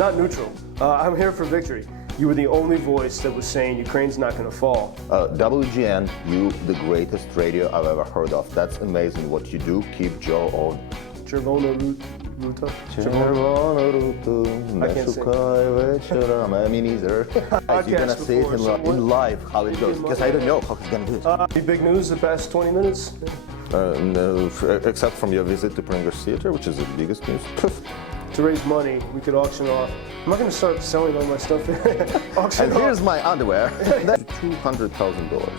not neutral. I'm here for victory. You were the only voice that was saying Ukraine's not going to fall. WGN, you the greatest radio I've ever heard of. That's amazing what you do. Keep Joe on. Червона рута. Червона рута, I can't шукай вечорами. Me neither. You're gonna say it in live how it goes, because I don't know how he's gonna do it. Any big news the past 20 minutes? No, except from your visit to Pringles Theater, which is the biggest news. To raise money, we could auction off. I'm not going to start selling all my stuff. And here's my underwear. That's $200,000.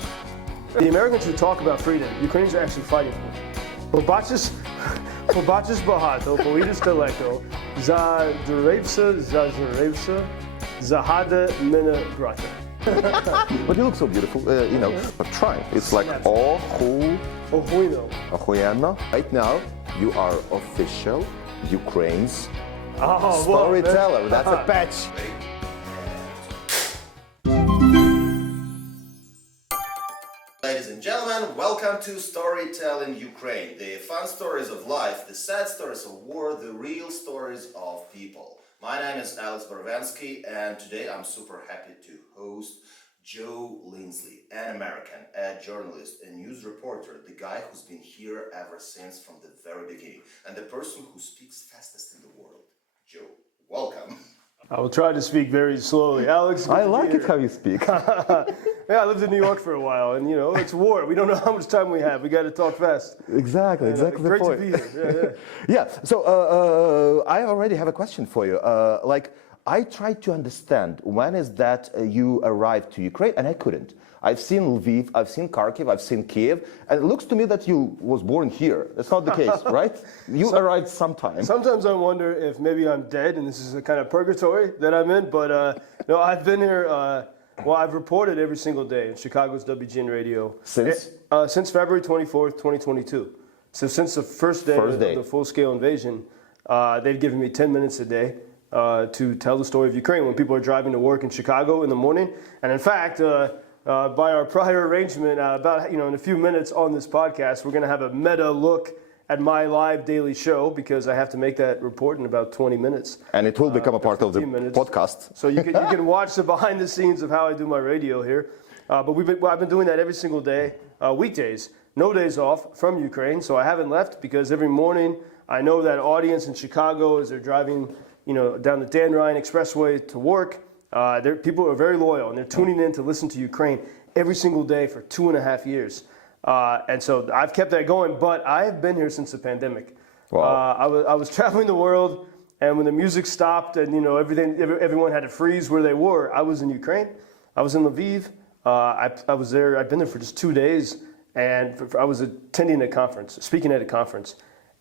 The Americans who talk about freedom, Ukrainians are actually fighting for. Побачиш багато, поїдеш далеко, задеревся, загадай мене, брате. But you look so beautiful, but try. It's like охуенно. Right now, you are official Ukraine's storyteller. That's a patch. Ladies and gentlemen, welcome to Storytelling Ukraine. The fun stories of life, the sad stories of war, the real stories of people. My name is Alex Barvansky, and today I'm super happy to host Joe Lindsley, an American, a journalist, a news reporter, the guy who's been here ever since from the very beginning, and the person who speaks fastest in the world. Joe, welcome. I will try to speak very slowly. Alex, I like it how you speak. Yeah, I lived in New York for a while, and it's war. We don't know how much time we have. We got to talk fast. Exactly the point. Great to be here. Yeah. So I already have a question for you. I tried to understand when is that you arrived to Ukraine, and I couldn't. I've seen Lviv, I've seen Kharkiv, I've seen Kiev, and it looks to me that you was born here. That's not the case, right? You arrived sometime. Sometimes I wonder if maybe I'm dead and this is a kind of purgatory that I'm in, but no, I've been here, I've reported every single day in Chicago's WGN radio. Since February 24th, 2022. So since the first day of the full-scale invasion, they've given me 10 minutes a day to tell the story of Ukraine when people are driving to work in Chicago in the morning. And in fact, by our prior arrangement, in a few minutes on this podcast, we're going to have a meta look at my live daily show because I have to make that report in about 20 minutes. And it will become a part of the podcast. So you can watch the behind the scenes of how I do my radio here. But I've been doing that every single day, weekdays, no days off from Ukraine. So I haven't left because every morning I know that audience in Chicago as they're driving down the Dan Ryan Expressway to work. People are very loyal, and they're tuning in to listen to Ukraine every single day for 2.5 years. And so I've kept that going, but I've been here since the pandemic. Wow. I was traveling the world, and when the music stopped and everyone had to freeze where they were, I was in Ukraine. I was in Lviv. I was there. I'd been there for just 2 days, and I was attending a conference, speaking at a conference,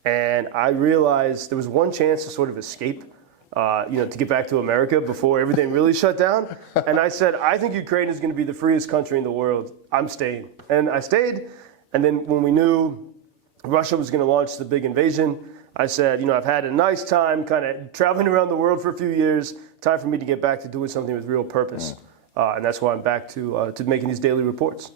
and I realized there was one chance to sort of escape. To get back to America before everything really shut down. And I said, I think Ukraine is going to be the freest country in the world. I'm staying. And I stayed. And then when we knew Russia was going to launch the big invasion, I said, I've had a nice time kind of traveling around the world for a few years. Time for me to get back to doing something with real purpose. And that's why I'm back to making these daily reports.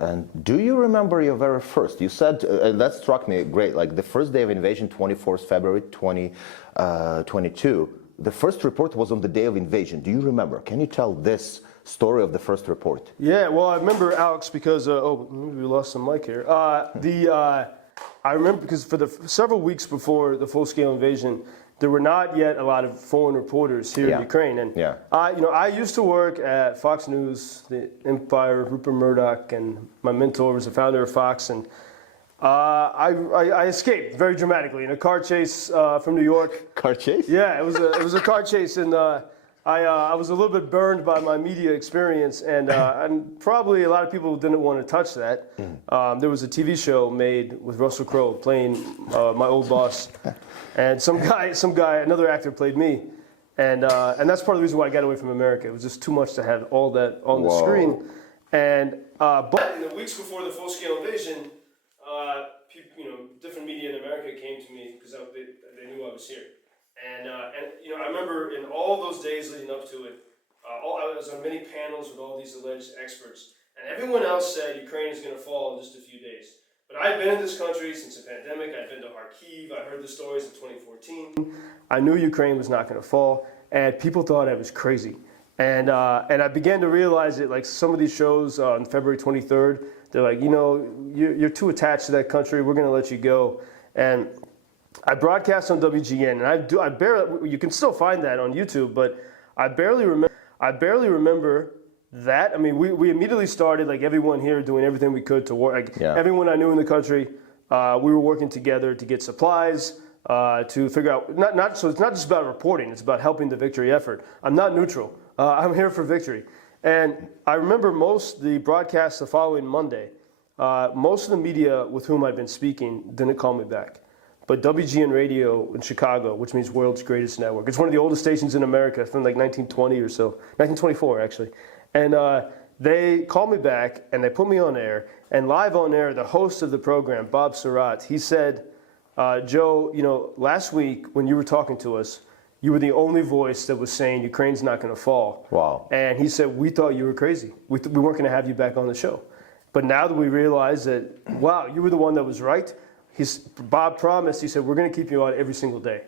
And do you remember your very first? You said, that struck me great, like the first day of invasion, 24th February 2022. The first report was on the day of invasion. Do you remember? Can you tell this story of the first report? Yeah, well, I remember, Alex, because, we lost some mic here. I remember because for the several weeks before the full-scale invasion, there were not yet a lot of foreign reporters here in Ukraine. And, I used to work at Fox News, the Empire, Rupert Murdoch, and my mentor was the founder of Fox. And I escaped very dramatically in a car chase from New York. Car chase? Yeah, it was a car chase, and I was a little bit burned by my media experience, and probably a lot of people didn't want to touch that. There was a TV show made with Russell Crowe playing my old boss, and some guy, another actor played me, and that's part of the reason why I got away from America. It was just too much to have all that on the screen, and but in the weeks before the full-scale invasion. Different media in America came to me because they knew I was here. And I remember in all those days leading up to it, I was on many panels with all these alleged experts. And everyone else said Ukraine is going to fall in just a few days. But I've been in this country since the pandemic. I've been to Kharkiv. I heard the stories in 2014. I knew Ukraine was not going to fall. and people thought I was crazy. And I began to realize it, like some of these shows on February 23rd, they're like, you know, you're too attached to that country. We're going to let you go. And I broadcast on WGN, and I barely, you can still find that on YouTube, but I barely remember that. I mean, we immediately started, like everyone here, doing everything we could to work. Like everyone I knew in the country, we were working together to get supplies, to figure out, so it's not just about reporting, it's about helping the victory effort. I'm not neutral. I'm here for victory. And I remember the broadcasts the following Monday, most of the media with whom I'd been speaking didn't call me back. But WGN Radio in Chicago, which means World's Greatest Network, it's one of the oldest stations in America from like 1920 or so, 1924 actually. And they called me back and they put me on air. And live on air, the host of the program, Bob Surratt, he said, Joe, you know, last week when you were talking to us, you were the only voice that was saying Ukraine's not going to fall. Wow. And he said, we thought you were crazy. We weren't going to have you back on the show. But now that we realize that, wow, you were the one that was right, Bob promised, he said, we're going to keep you on every single day.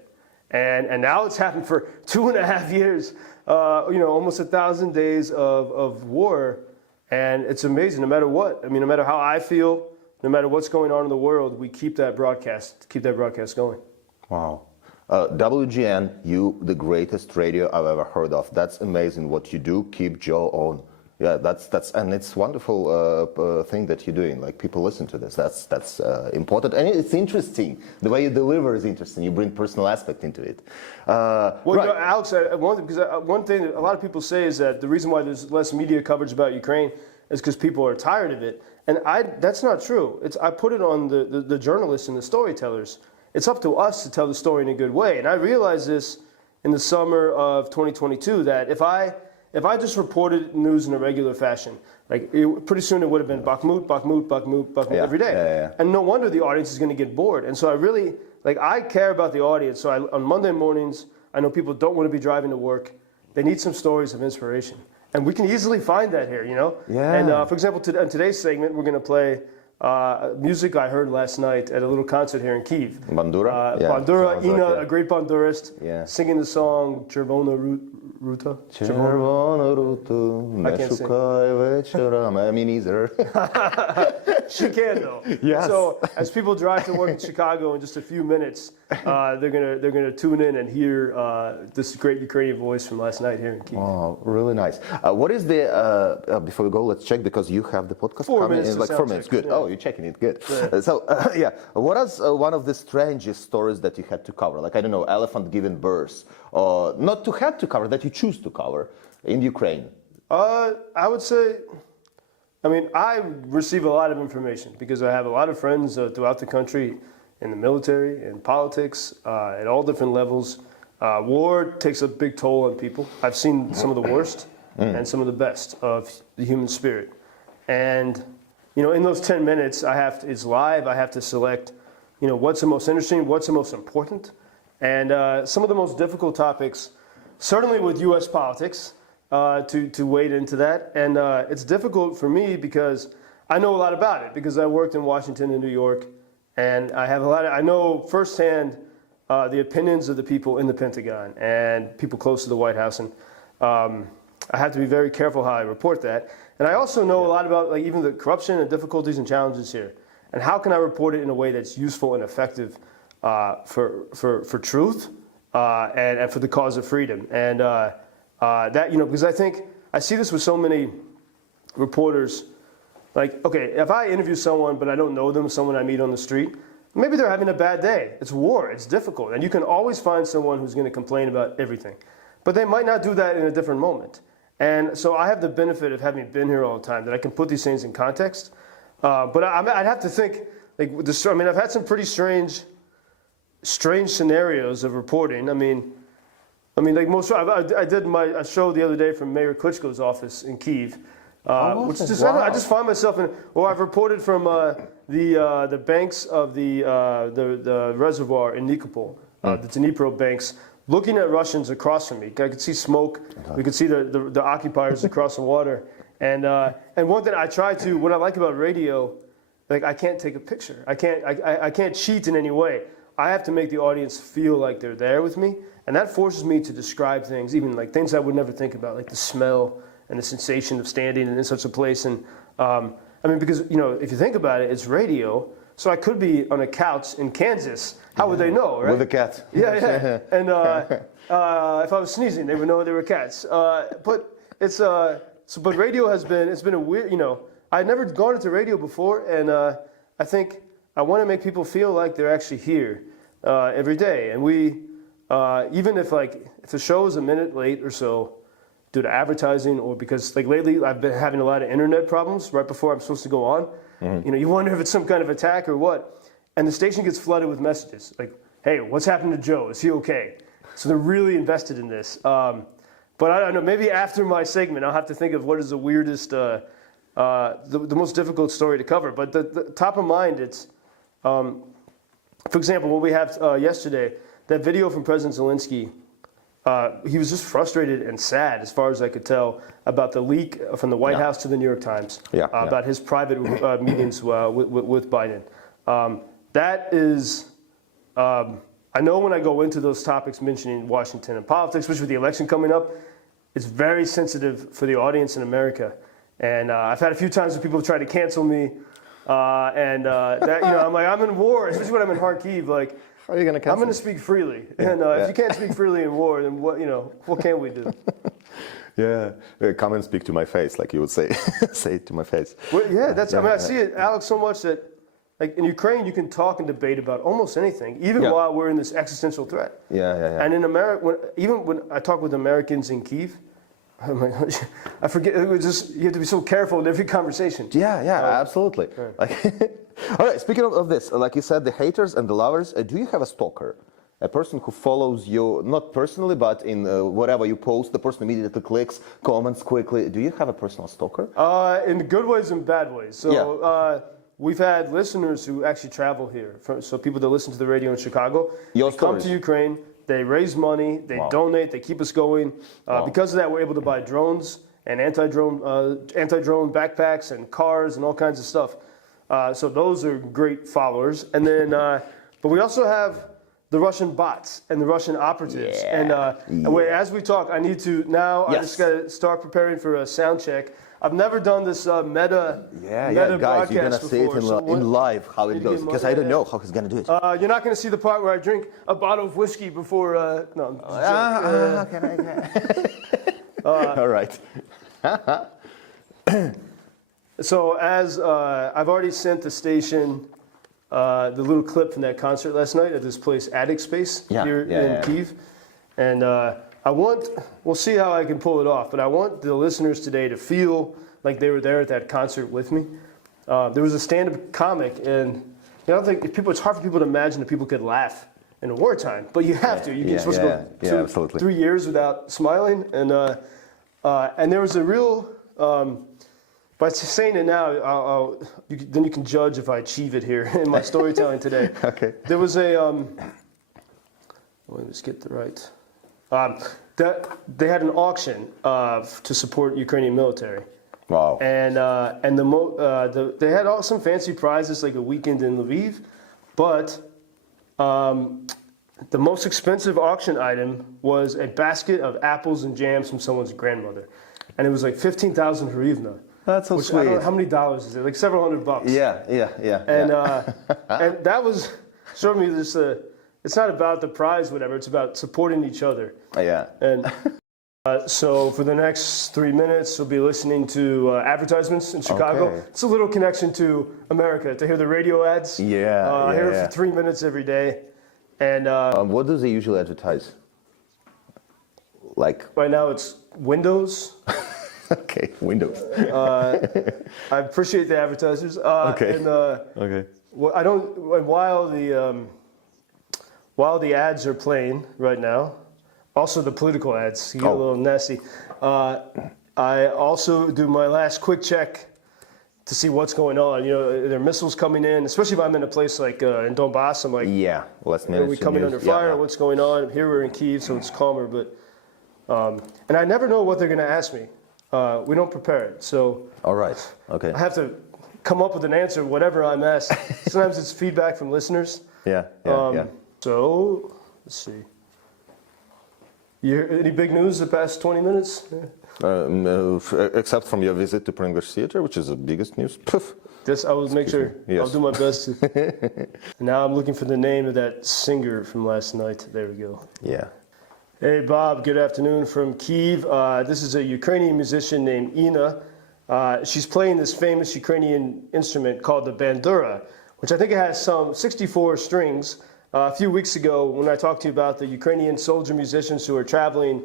And now it's happened for 2.5 years, you know, almost 1,000 days of war. And it's amazing, no matter what. I mean, no matter how I feel, no matter what's going on in the world, we keep that broadcast going. Wow. WGN, the greatest radio I've ever heard of. That's amazing what you do. Keep Joe on. Yeah, and it's wonderful thing that you're doing. Like people listen to this. That's important, and it's interesting. The way you deliver is interesting. You bring personal aspect into it. Well, right. you know, Alex, one thing that a lot of people say is that the reason why there's less media coverage about Ukraine is because people are tired of it, and that's not true. I put it on the journalists and the storytellers. It's up to us to tell the story in a good way, and I realized this in the summer of 2022 that if I just reported news in a regular fashion, like pretty soon it would have been Bakhmut every day. And no wonder the audience is going to get bored. And so I care about the audience. So on Monday mornings, I know people don't want to be driving to work. They need some stories of inspiration. And we can easily find that here, you know? Yeah. And for example, in today's segment, we're going to play music I heard last night at a little concert here in Kyiv. Bandura? Bandura, Ina, a great bandurist, singing the song Червона Ruta. Червона руту, не шукай вечорами. I mean, either. She can though. Yes. So as people drive to work in Chicago in just a few minutes, they're gonna tune in and hear this great Ukrainian voice from last night here in Kyiv. Oh, really nice. What is the before we go? Let's check because you have the podcast 4 coming minutes. in like 4 minutes. Good. Yeah. Oh, you're checking it. Good. Yeah. So what is one of the strangest stories that you had to cover? Like I don't know, elephant giving birth, or not to have to cover that you choose to cover in Ukraine. I would say. I mean, I receive a lot of information because I have a lot of friends throughout the country in the military, in politics, at all different levels. War takes a big toll on people. I've seen some of the worst and some of the best of the human spirit. And, you know, in those 10 minutes, it's live. I have to select, you know, what's the most interesting, what's the most important. And some of the most difficult topics, certainly with U.S. politics, to wade into that. And it's difficult for me because I know a lot about it because I worked in Washington and New York, and I know firsthand the opinions of the people in the Pentagon and people close to the White House. And I have to be very careful how I report that. And I also know a lot about like even the corruption and difficulties and challenges here. And how can I report it in a way that's useful and effective for truth and for the cause of freedom. And that, you know, because I see this with so many reporters, like, okay, if I interview someone but I don't know them, someone I meet on the street, maybe they're having a bad day. It's war, it's difficult, and you can always find someone who's going to complain about everything. But they might not do that in a different moment. And so I have the benefit of having been here all the time, that I can put these things in context. But I'd have to think, like, I mean, I've had some pretty strange scenarios of reporting. I mean, like I did a show the other day from Mayor Klitschko's office in Kyiv, which just I just find myself in. Or I've reported from the banks of the reservoir in Nikopol, the Dnipro banks, looking at Russians across from me. I could see smoke. We could see the occupiers across the water. And one thing what I like about radio, like I can't take a picture. I can't cheat in any way. I have to make the audience feel like they're there with me. And that forces me to describe things, even like things I would never think about, like the smell and the sensation of standing in such a place. And I mean, because, you know, if you think about it, it's radio. So I could be on a couch in Kansas. How would they know, right? With a cat. Yeah, yeah. And if I was sneezing, they would know they were cats. But it's but radio it's been a weird, you know, I'd never gone into radio before, and I think I want to make people feel like they're actually here every day. And we, even if the show is a minute late or so, due to advertising or because like lately I've been having a lot of internet problems right before I'm supposed to go on. Mm-hmm. You know, you wonder if it's some kind of attack or what. And the station gets flooded with messages like, hey, what's happened to Joe? Is he okay? So they're really invested in this. But I don't know, maybe after my segment, I'll have to think of what is the weirdest, the most difficult story to cover. But the top of mind, it's, for example, what we have yesterday, that video from President Zelensky, he was just frustrated and sad, as far as I could tell, about the leak from the White House to the New York Times about his private meetings with Biden. That is, I know when I go into those topics mentioning Washington and politics, especially with the election coming up, it's very sensitive for the audience in America. And I've had a few times where people have tried to cancel me, that, you know, I'm like, I'm in war, especially when I'm in Kharkiv, like, how are you gonna cancel? I'm going to speak freely, and if you can't speak freely in war, then what, you know, what can we do? Yeah, come and speak to my face, like you would say, say it to my face. Well, yeah, that's. I mean, I see it, Alex, so much that, like in Ukraine, you can talk and debate about almost anything, even while we're in this existential threat. Yeah. And in America, even when I talk with Americans in Kyiv, oh my gosh, I forget. It was just you have to be so careful in every conversation. Yeah, absolutely. Like, all right, speaking of this, like you said, the haters and the lovers, do you have a stalker? A person who follows you, not personally, but in whatever you post, the person immediately clicks, comments quickly. Do you have a personal stalker? In good ways and bad ways. So we've had listeners who actually travel here. So people that listen to the radio in Chicago, they come to Ukraine, they raise money, they donate, they keep us going. Because of that, we're able to buy drones and anti-drone backpacks and cars and all kinds of stuff. So those are great followers. And then, but we also have the Russian bots and the Russian operatives. And as we talk, I need to now, I just got to start preparing for a sound check. I've never done this meta guys, broadcast you're going to see it in live how it goes, because I don't know how he's going to do it. You're not going to see the part where I drink a bottle of whiskey before, no. All right. So as I've already sent the station the little clip from that concert last night at this place, Attic Space, here in Kyiv. And we'll see how I can pull it off, but I want the listeners today to feel like they were there at that concert with me. There was a stand-up comic, and you know, I think it's hard for people to imagine that people could laugh in a wartime, but you have to. You're supposed to go 3 years without smiling, and there was a real. By saying it now, then you can judge if I achieve it here in my storytelling today. Okay. There was a. Let me just get the right. They had an auction to support Ukrainian military. Wow. And they had some fancy prizes like a weekend in Lviv, but the most expensive auction item was a basket of apples and jams from someone's grandmother, and it was like 15,000 hryvnia. That's so sweet. I don't know, how many dollars is it? Like several $100. Yeah. And that was showed me this. It's not about the prize, whatever. It's about supporting each other. Yeah. And so for the next 3 minutes, we'll be listening to advertisements in Chicago. Okay. It's a little connection to America, to hear the radio ads. I hear it for 3 minutes every day. And what do they usually advertise? Like right now, it's Windows. Okay, Windows. I appreciate the advertisers. Okay. And, okay. well, I don't. While the ads are playing right now, also the political ads get a little nasty. I also do my last quick check to see what's going on. You know, there are missiles coming in, especially if I'm in a place like in Donbass. I'm like, are we coming under fire? What's going on? Here we're in Kyiv, so it's calmer. But and I never know what they're going to ask me. We don't prepare it, so. All right. Okay. I have to come up with an answer, whatever I'm asked. Sometimes it's feedback from listeners. Yeah. So let's see. Any big news the past 20 minutes? Except from your visit to English Theatre, which is the biggest news. Poof. Just, I will make sure. Yes. I'll do my best. Now I'm looking for the name of that singer from last night. There we go. Yeah. Hey, Bob. Good afternoon from Kyiv. This is a Ukrainian musician named Ina. She's playing this famous Ukrainian instrument called the bandura, which I think it has some 64 strings. A few weeks ago, when I talked to you about the Ukrainian soldier musicians who are traveling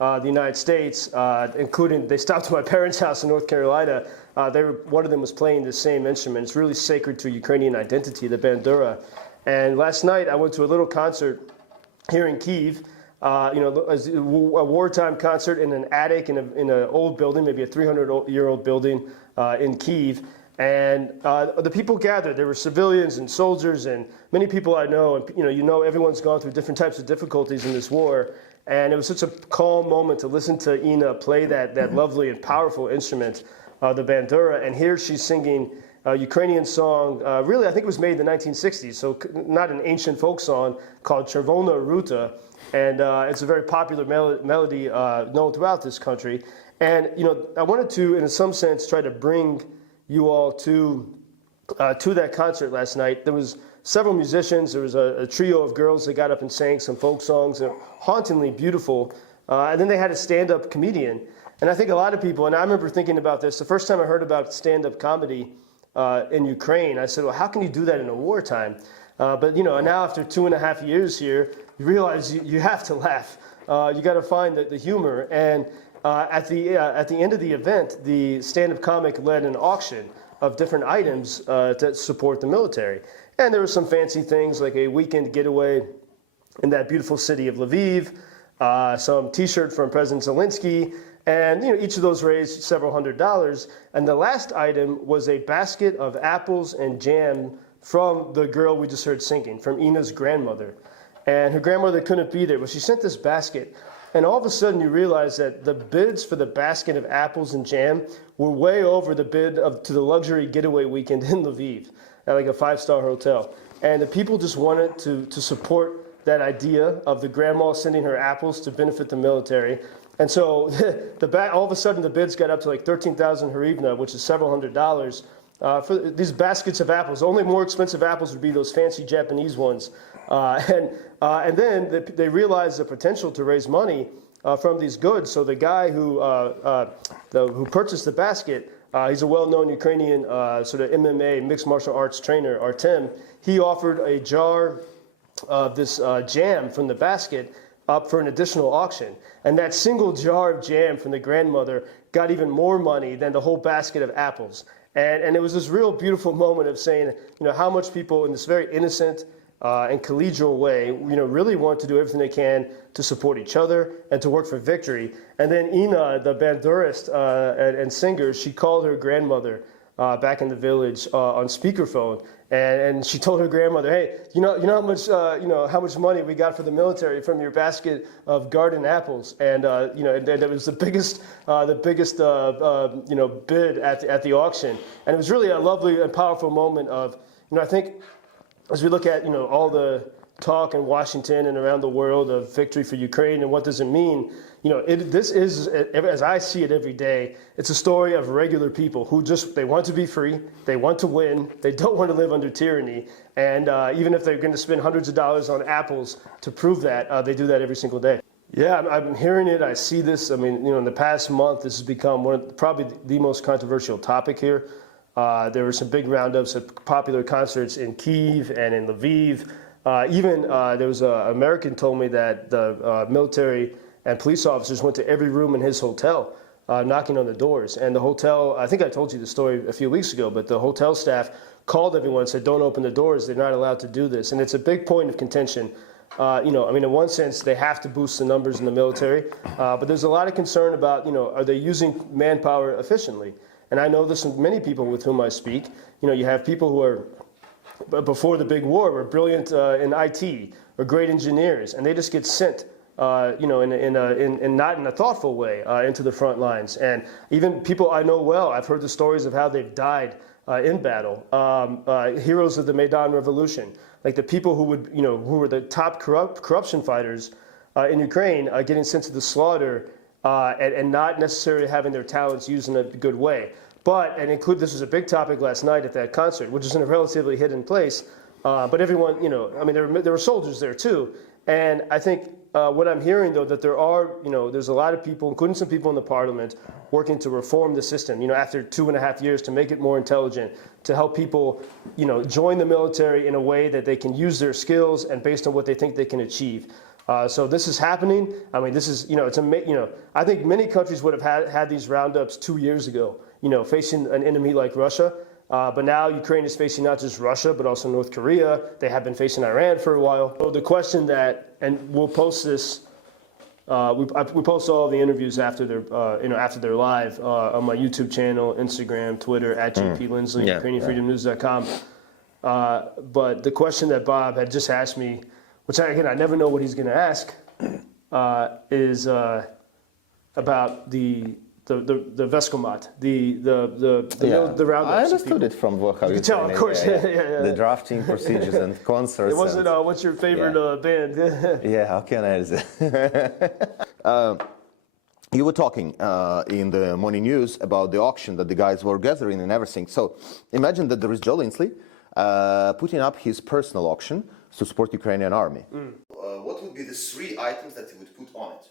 the United States, including, they stopped at my parents' house in North Carolina. One of them was playing the same instrument. It's really sacred to Ukrainian identity, the bandura. And last night, I went to a little concert here in Kyiv, a wartime concert in an attic in an old building, maybe a 300-year-old building in Kyiv. And the people gathered. There were civilians and soldiers and many people I know. And everyone's gone through different types of difficulties in this war. And it was such a calm moment to listen to Ina play that lovely and powerful instrument, the bandura. And here she's singing a Ukrainian song. Really, I think it was made in the 1960s, so not an ancient folk song, called Chervona Ruta. And it's a very popular melody known throughout this country. And I wanted to, in some sense, try to bring you all to that concert last night. There was several musicians. There was a trio of girls that got up and sang some folk songs, hauntingly beautiful. And then they had a stand-up comedian. And I think a lot of people, and I remember thinking about this, the first time I heard about stand-up comedy in Ukraine, I said, well, how can you do that in a wartime? But now after 2.5 years here, you realize you have to laugh. You got to find the humor. And at the end of the event, the stand-up comic led an auction of different items to support the military. And there were some fancy things like a weekend getaway in that beautiful city of Lviv, some T-shirt from President Zelensky, and each of those raised several $100s. And the last item was a basket of apples and jam from the girl we just heard singing, from Ina's grandmother. And her grandmother couldn't be there, but she sent this basket. And all of a sudden you realize that the bids for the basket of apples and jam were way over the bid to the luxury getaway weekend in Lviv at like a 5-star hotel. And the people just wanted to support that idea of the grandma sending her apples to benefit the military. And so all of a sudden the bids got up to like 13,000 hryvnia, which is several $100s, for these baskets of apples. Only more expensive apples would be those fancy Japanese ones. And then they realized the potential to raise money from these goods. So the guy who purchased the basket, he's a well-known Ukrainian sort of MMA mixed martial arts trainer, Artem. He offered a jar of this jam from the basket up for an additional auction. And that single jar of jam from the grandmother got even more money than the whole basket of apples. And it was this real beautiful moment of saying, how much people in this very innocent and collegial way, really want to do everything they can to support each other and to work for victory. And then Ina, the bandurist and singer, she called her grandmother back in the village on speakerphone, and she told her grandmother, "Hey, you know how much money we got for the military from your basket of garden apples?" And and it was the biggest bid at the auction, and it was really a lovely and powerful moment of I think. As we look at, all the talk in Washington and around the world of victory for Ukraine and what does it mean, this is, as I see it every day, it's a story of regular people who they want to be free, they want to win, they don't want to live under tyranny, and even if they're going to spend hundreds of dollars on apples to prove that, they do that every single day. Yeah, I'm hearing it, I see this. I mean, in the past month, this has become probably the most controversial topic here. There were some big roundups at popular concerts in Kyiv and in Lviv. Even there was an American told me that the military and police officers went to every room in his hotel, knocking on the doors. And the hotel, I think I told you the story a few weeks ago, but the hotel staff called everyone and said, don't open the doors, they're not allowed to do this. And it's a big point of contention. In one sense, they have to boost the numbers in the military, but there's a lot of concern about, are they using manpower efficiently? And I know this from many people with whom I speak. You have people who are, before the big war, were brilliant in IT or great engineers, and they just get sent, not in a thoughtful way into the front lines. And even people I know well, I've heard the stories of how they've died in battle. Heroes of the Maidan Revolution, like the people who were the top corruption fighters. in Ukraine getting sent to the slaughter and not necessarily having their talents used in a good way. This was a big topic last night at that concert, which is in a relatively hidden place. But everyone, there were soldiers there too. And I think what I'm hearing, though, that there's a lot of people, including some people in the parliament, working to reform the system, after 2.5 years to make it more intelligent, to help people, join the military in a way that they can use their skills and based on what they think they can achieve. So this is happening. I mean, this is, I think many countries would have had these roundups 2 years ago, facing an enemy like Russia. But now Ukraine is facing not just Russia, but also North Korea. They have been facing Iran for a while. So the question that, and we'll post this, we post all the interviews after they're live on my YouTube channel, Instagram, Twitter, @JP Lindsley, UkrainianFreedomNews.com. But the question that Bob had just asked me, which I never know what he's going to ask, is about the Veskomat, the roundups. I understood it from how you tell, of course. Yeah. The drafting procedures and concerts. It wasn't, what's your favorite band? Yeah, how can I? You were talking in the morning news about the auction that the guys were gathering and everything. So imagine that there is Joe Lindsley putting up his personal auction to support Ukrainian army. What would be the 3 items that you would put on it?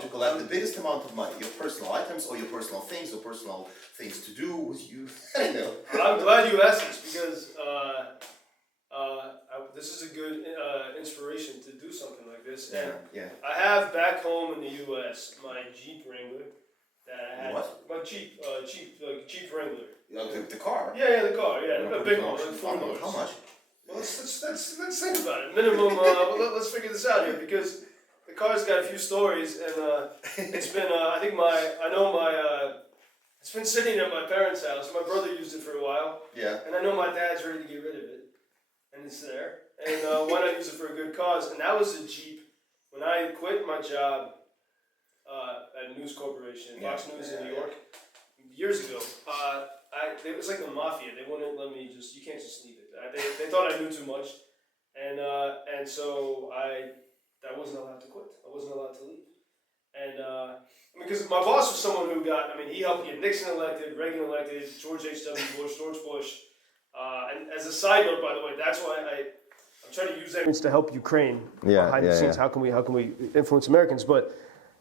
To collect the biggest amount of money, your personal items or your personal things or personal things to do with you. I don't know. I'm glad you asked this because this is a good inspiration to do something like this. And I have back home in the U.S. my Jeep Wrangler that I had. What? My Jeep Wrangler. The car? Yeah, the car. Yeah, a big one. How much? Well, let's think about it. Minimum. Let's figure this out here because the car's got a few stories, and it's been. It's been sitting at my parents' house. My brother used it for a while. Yeah. And I know my dad's ready to get rid of it, and it's there. And why not use it for a good cause? And that was a Jeep. When I quit my job at a news corporation, Fox News in New York, years ago, it was like the mafia. They wouldn't let me you can't just leave it. They thought I knew too much, and so I wasn't allowed to quit. I wasn't allowed to leave. And because my boss was someone who he helped get Nixon elected, Reagan elected, George H.W. Bush, George Bush. And as a side note, by the way, that's why I'm trying to use that to help Ukraine behind the scenes. How can we influence Americans? But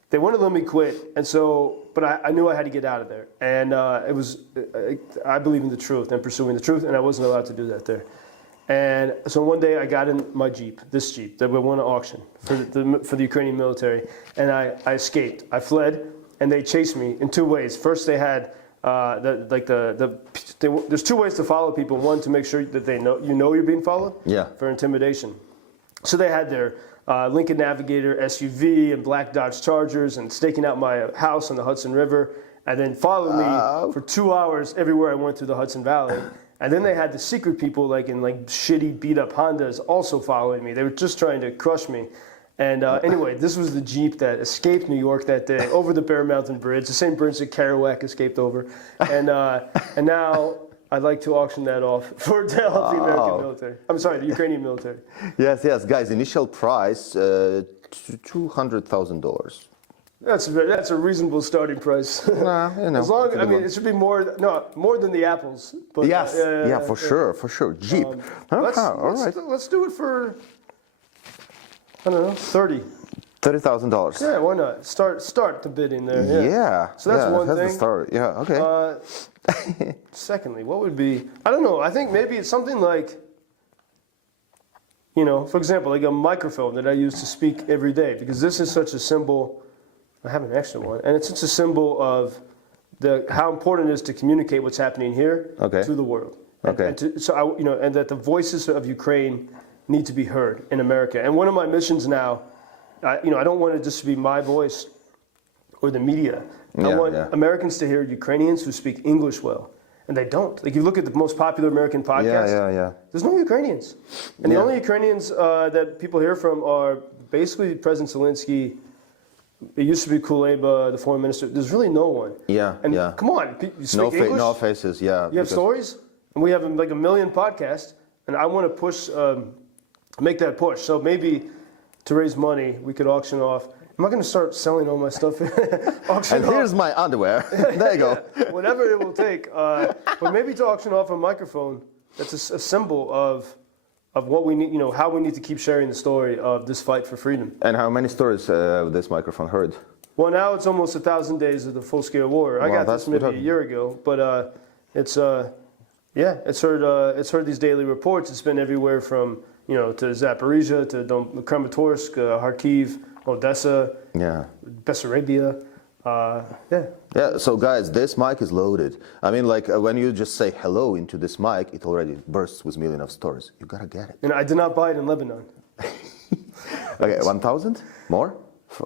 they wouldn't let me quit, and so, but I knew I had to get out of there. And I believe in the truth and pursuing the truth, and I wasn't allowed to do that there. And so one day I got in my Jeep, this Jeep that we won an auction for the Ukrainian military, and I escaped. I fled, and they chased me in 2 ways. First, they had there's 2 ways to follow people. One, to make sure that you're being followed. For intimidation. So they had their Lincoln Navigator SUV and black Dodge Chargers and staking out my house on the Hudson River, and then followed me for 2 hours everywhere I went through the Hudson Valley. And then they had the secret people in shitty beat up Hondas also following me. They were just trying to crush me. And anyway, this was the Jeep that escaped New York that day over the Bear Mountain Bridge, the same bridge that Kerouac escaped over. And now I'd like to auction that off to help the American military. I'm sorry, the Ukrainian military. Yes, guys. Initial price $200,000. That's a reasonable starting price. As long, it should be more than the apples. But, yes, for sure. Jeep. Let's do it for I don't know, $30,000. Yeah, why not? Start the bidding there. Yeah. So that's one thing. The start. Yeah. Okay. Secondly, what would be? I don't know. I think maybe it's something like, for example, like a microphone that I use to speak every day, because this is such a symbol. I have an extra one, and it's such a symbol of how important it is to communicate what's happening here to the world. And that the voices of Ukraine need to be heard in America. And one of my missions now, I don't want it just to be my voice or the media. I want Americans to hear Ukrainians who speak English well, and they don't. Like, you look at the most popular American podcasts. There's no Ukrainians, and the only Ukrainians that people hear from are basically President Zelensky. It used to be Kuleba, the foreign minister. There's really no one. Come on, you speak English? No faces. You have stories, and we have like 1 million podcasts, and I want to make that push. So maybe to raise money, we could auction off. I'm not going to start selling all my stuff. Auction And off. here's my underwear. There you go. Whatever it will take. But maybe to auction off a microphone that's a symbol of what we need, how we need to keep sharing the story of this fight for freedom. And how many stories this microphone heard? Well, now it's almost 1,000 days of the full-scale war. I Well, got this maybe a year ago, but it's heard these daily reports. It's been everywhere from to Zaporizhia to Kramatorsk, Kharkiv, Odessa, Bessarabia. Yeah, so guys, this mic is loaded. I mean, like when you just say hello into this mic, it already bursts with millions of stories. You gotta get it. And I did not buy it in Lebanon. Okay, 1,000? More?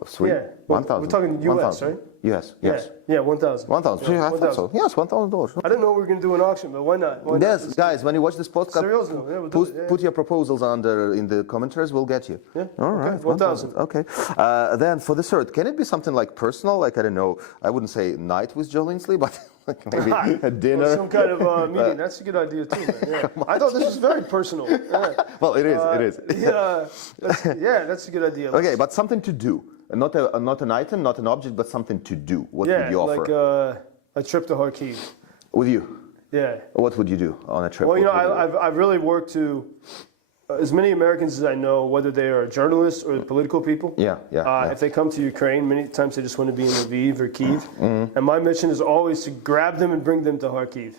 Three? Yeah, well, 1,000. we're talking US, 1,000. right? Yes, yes. Yeah, 1,000. 1,000. Yeah, I thought so. Yes, $1,000. I didn't know we were going to do an auction, but why not? Why not? Yes, guys, when you watch this podcast, Seriously, yeah, we'll do it, yeah. put your proposals under in the commentaries. We'll get you. Yeah. All right. Okay, 1,000. Okay. Then for the third, can it be something like personal? Like I don't know. I wouldn't say night with Joe Lindsley, but like maybe a dinner. Well, some kind of meeting. That's a good idea too, man. Yeah. I thought this was very personal. Yeah. Well, it is. It is. That's a good idea. Okay, but something to do. Not an item, not an object, but something to do. What would you offer? Like a trip to Kharkiv. With you? Yeah. What would you do on a trip? Well, I've really worked to as many Americans as I know, whether they are journalists or political people. Yeah. If they come to Ukraine, many times they just want to be in Lviv or Kyiv. Mm-hmm. And my mission is always to grab them and bring them to Kharkiv.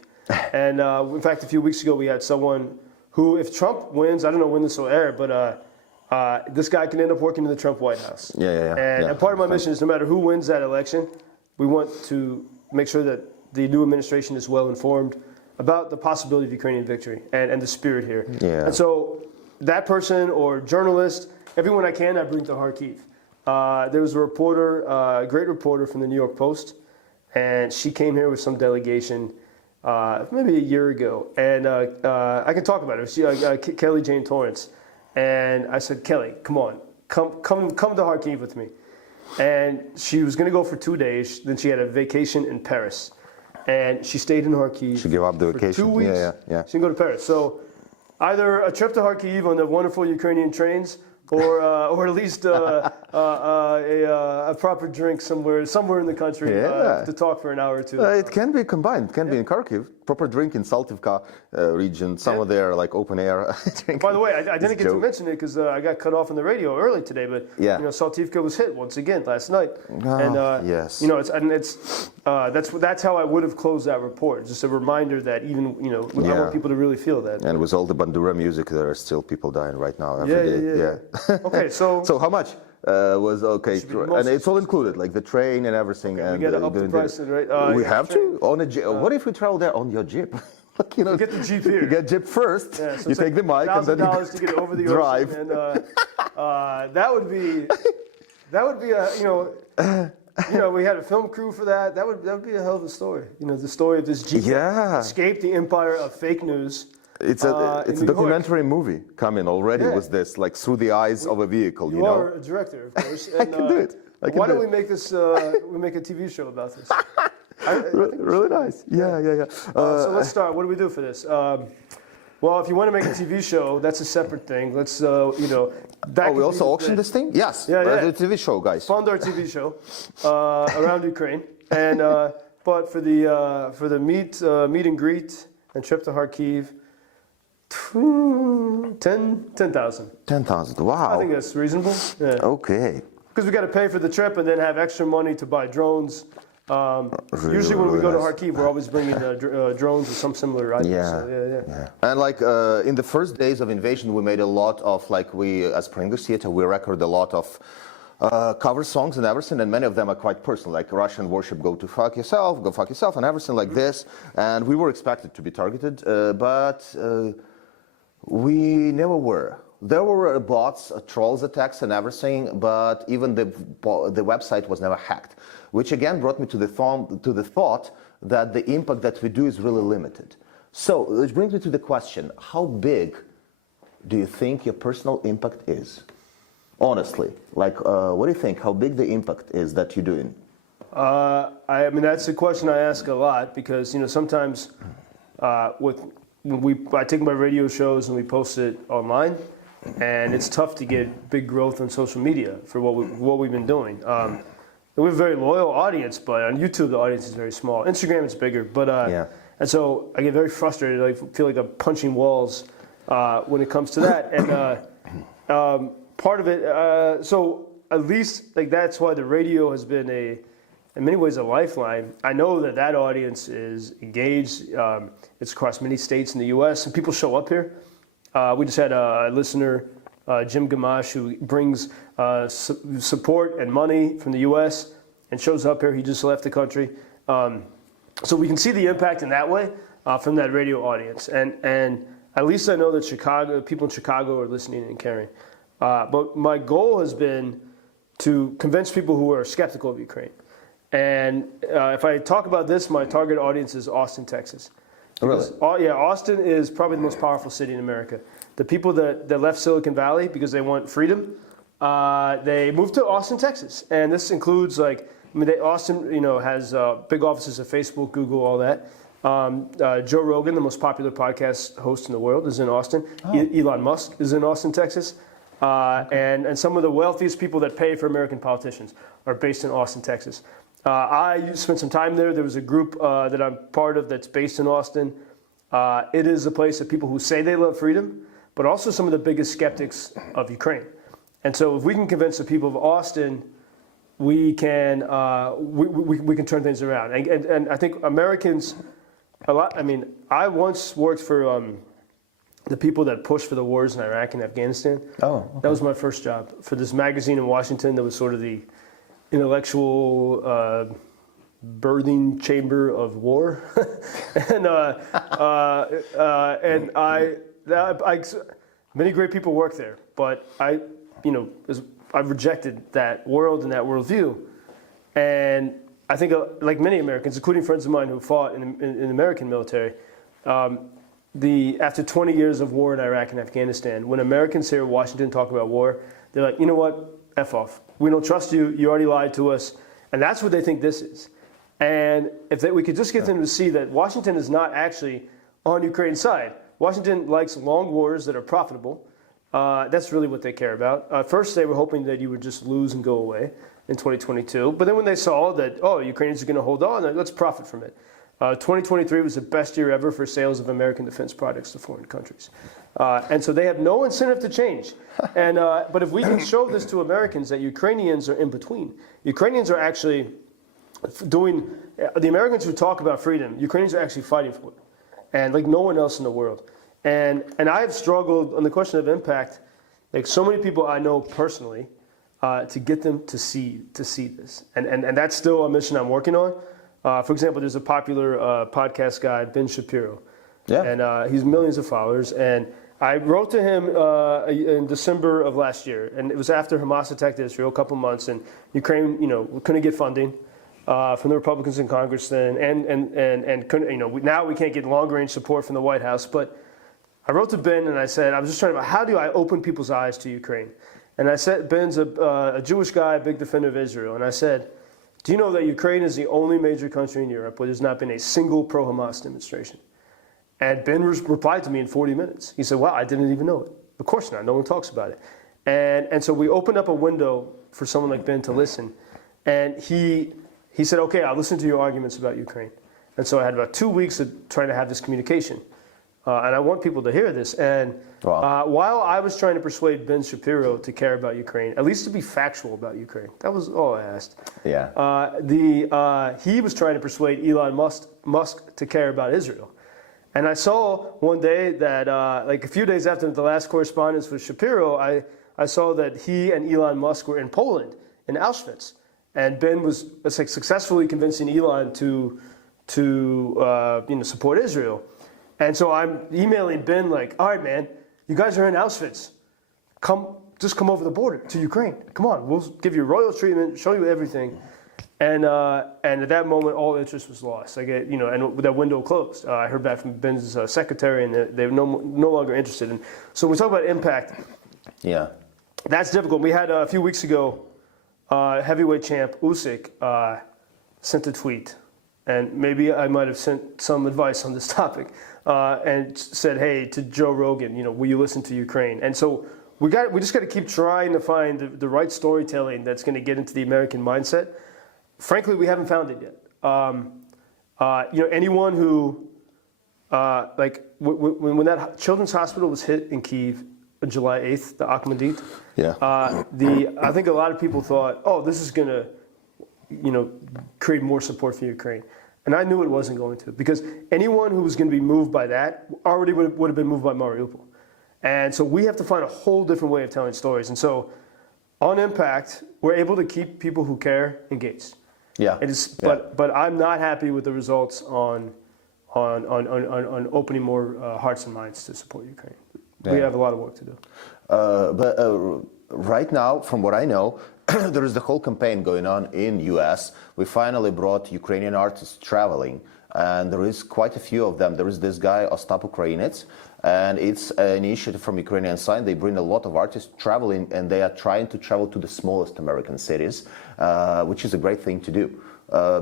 And in fact, a few weeks ago, we had someone who, if Trump wins, I don't know when this will air, but this guy can end up working in the Trump White House. And part of my mission is no matter who wins that election, we want to make sure that the new administration is well informed about the possibility of Ukrainian victory and the spirit here. Yeah. And so that person or journalist, everyone I can, I bring to Kharkiv. There was a reporter, a great reporter from the New York Post, and she came here with some delegation maybe a year ago. And I can talk about it. Kelly Jane Torrance. And I said, Kelly, come on, come to Kharkiv with me. And she was going to go for 2 days. Then she had a vacation in Paris. And she stayed in Kharkiv. She gave up the vacation. 2 weeks. Yeah. She didn't go to Paris. So either a trip to Kharkiv on the wonderful Ukrainian trains, or at least a proper drink somewhere in the country to talk for an hour or two. It can be combined. It can be in Kharkiv. Proper drink in Saltivka region. Somewhere there, like open air. By the way, I didn't get to mention it because I got cut off on the radio early today. But Saltivka was hit once again last night. Yes. That's how I would have closed that report. Just a reminder that even I want people to really feel that. And with all the bandura music, there are still people dying right now every day. Yeah. Okay, so how much was okay? And it's all included, like the train and everything. Okay, and we got to up the price, right? We have to on a jeep. What if we travel there on your jeep? Like, you get the jeep here. You get jeep first. Yeah, so you take the mic and then $1,000 to get over the drive. ocean, and that would be a we had a film crew for that. That would be a hell of a story. The story of this jeep that escaped the empire of fake news. It's a documentary movie coming already with this, like through the eyes of a vehicle. You are a director, of course. And, I can do it. Why don't we make this? We make a TV show about this. Really nice. Yeah. So let's start. What do we do for this? Well, if you want to make a TV show, that's a separate thing. Let's, we also auction this thing? Yes. Yeah. A TV show, guys. Fund our TV show around Ukraine, and but for the meet and greet and trip to Kharkiv, 10,000. 10,000. Wow. I think that's reasonable. Yeah. Okay. Because we got to pay for the trip and then have extra money to buy drones. Usually when we go to Kharkiv, we're always bringing drones or some similar items. Yeah. And like in the first days of invasion, we made a lot of as per English theater, we record a lot of cover songs and everything, and many of them are quite personal, like Russian worship, go fuck yourself, and everything like this. And we were expected to be targeted, but we never were. There were bots, trolls attacks and everything, but even the website was never hacked, which again brought me to the thought that the impact that we do is really limited. So, which brings me to the question, how big do you think your personal impact is? Honestly, what do you think? How big the impact is that you're doing? I mean, that's a question I ask a lot because, sometimes I take my radio shows and we post it online. and it's tough to get big growth on social media for what we've been doing. We have a very loyal audience, but on YouTube the audience is very small. Instagram is bigger, but and so I get very frustrated. I feel like I'm punching walls when it comes to that, and part of it. So at least like that's why the radio has been in many ways a lifeline. I know that audience is engaged. It's across many states in the U.S. and people show up here. We just had a listener, Jim Gamache, who brings support and money from the U.S. and shows up here. He just left the country. So we can see the impact in that way from that radio audience. And at least I know that people in Chicago are listening and caring. But my goal has been to convince people who are skeptical of Ukraine. And if I talk about this, my target audience is Austin, Texas. Really? Austin is probably the most powerful city in America. The people that left Silicon Valley because they want freedom, they moved to Austin, Texas. And this includes Austin, has big offices of Facebook, Google, all that. Joe Rogan, the most popular podcast host in the world, is in Austin. Elon Musk is in Austin, Texas. And some of the wealthiest people that pay for American politicians are based in Austin, Texas. I spent some time there. There was a group that I'm part of that's based in Austin. It is a place of people who say they love freedom, but also some of the biggest skeptics of Ukraine. And so if we can convince the people of Austin, we can turn things around. And I think Americans, I once worked for the people that pushed for the wars in Iraq and Afghanistan. Oh, okay. That was my first job for this magazine in Washington that was sort of the intellectual birthing chamber of war. Many great people work there, but I rejected that world and that worldview. And I think, like many Americans, including friends of mine who fought in the American military, after 20 years of war in Iraq and Afghanistan, when Americans hear Washington talk about war, they're like, you know what, F off. We don't trust you. You already lied to us. And that's what they think this is. And if we could just get them to see that Washington is not actually on Ukraine's side. Washington likes long wars that are profitable. That's really what they care about. First, they were hoping that you would just lose and go away in 2022. But then when they saw that, Ukrainians are going to hold on, let's profit from it. 2023 was the best year ever for sales of American defense products to foreign countries. And so they have no incentive to change. But if we can show this to Americans that Ukrainians are in between, Ukrainians are actually doing, the Americans who talk about freedom, Ukrainians are actually fighting for it. And like no one else in the world. And I have struggled on the question of impact, like so many people I know personally, to get them to see this. And that's still a mission I'm working on. For example, there's a popular podcast guy, Ben Shapiro. Yeah. And he's millions of followers. And I wrote to him in December of last year. And it was after Hamas attacked Israel, a couple months. And Ukraine, we couldn't get funding from the Republicans in Congress then. And couldn't, now we can't get long-range support from the White House. But I wrote to Ben and I said, I was just trying to, how do I open people's eyes to Ukraine? And I said, Ben's a Jewish guy, a big defender of Israel. And I said, do you know that Ukraine is the only major country in Europe where there's not been a single pro-Hamas demonstration? And Ben replied to me in 40 minutes. He said, wow, I didn't even know it. Of course not. No one talks about it. And so we opened up a window for someone like Ben to listen. And he said, okay, I'll listen to your arguments about Ukraine. And so I had about 2 weeks of trying to have this communication. And I want people to hear this. And while I was trying to persuade Ben Shapiro to care about Ukraine, at least to be factual about Ukraine, that was all I asked. Yeah. He was trying to persuade Elon Musk to care about Israel. And I saw one day that, like a few days after the last correspondence with Shapiro, I saw that he and Elon Musk were in Poland, in Auschwitz. And Ben was successfully convincing Elon to support Israel. And so I'm emailing Ben like, all right, man, you guys are in Auschwitz. Just come over the border to Ukraine. Come on, we'll give you royal treatment, show you everything. And at that moment, all interest was lost. And that window closed. I heard back from Ben's secretary, and they were no longer interested. And so when we talk about impact, yeah, that's difficult. We had a few weeks ago, heavyweight champ Usyk sent a tweet, and maybe I might have sent some advice on this topic, and said, hey, to Joe Rogan, will you listen to Ukraine? And so we just got to keep trying to find the right storytelling that's going to get into the American mindset. Frankly, we haven't found it yet. Anyone who when that children's hospital was hit in Kyiv on July 8th, the Akhmedit, I think a lot of people thought, oh, this is going to create more support for Ukraine. And I knew it wasn't going to, because anyone who was going to be moved by that already would have been moved by Mariupol. And so we have to find a whole different way of telling stories. And so on Impact, we're able to keep people who care engaged. Yeah. But I'm not happy with the results on opening more hearts and minds to support Ukraine. We have a lot of work to do. But right now, from what I know, there is the whole campaign going on in US. We finally brought Ukrainian artists traveling, and there is quite a few of them. There is this guy, Ostap Ukrainets, and it's an initiative from Ukrainian side. They bring a lot of artists traveling, and they are trying to travel to the smallest American cities, which is a great thing to do.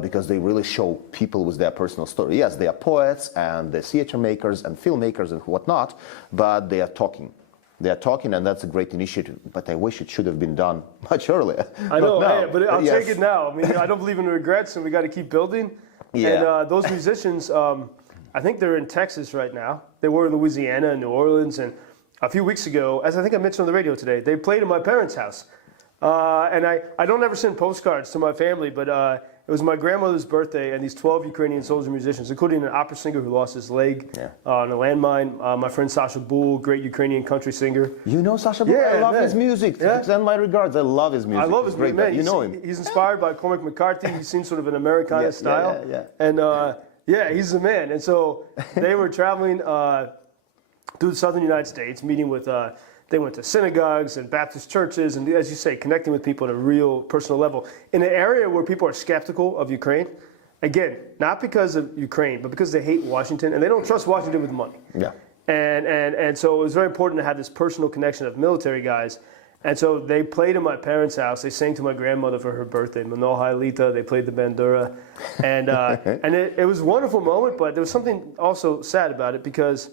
Because they really show people with their personal story. Yes, they are poets and the theater makers and filmmakers and whatnot, but they are talking. They are talking, and that's a great initiative. But I wish it should have been done much earlier. I know, but I'll take it now. I mean, I don't believe in regrets, and we got to keep building. Yeah. And those musicians, I think they're in Texas right now. They were in Louisiana and New Orleans, and a few weeks ago, as I think I mentioned on the radio today, they played in my parents' house. And I don't ever send postcards to my family, but it was my grandmother's birthday, and these 12 Ukrainian soldier musicians, including an opera singer who lost his leg on a landmine, my friend Sasha Bull, great Ukrainian country singer. You know Sasha Bull? Yeah, I love his music. Send my regards. I love his music. I love his music. Man, you know him. He's inspired by Cormac McCarthy. He sings sort of an Americana style. And he's the man. And so they were traveling through the southern United States, meeting with... They went to synagogues and Baptist churches, and as you say, connecting with people at a real personal level. In an area where people are skeptical of Ukraine, again, not because of Ukraine, but because they hate Washington, and they don't trust Washington with money. Yeah. And so it was very important to have this personal connection of military guys. And so they played in my parents' house. They sang to my grandmother for her birthday, Manoha Elita. They played the bandura. And, and it was a wonderful moment, but there was something also sad about it, because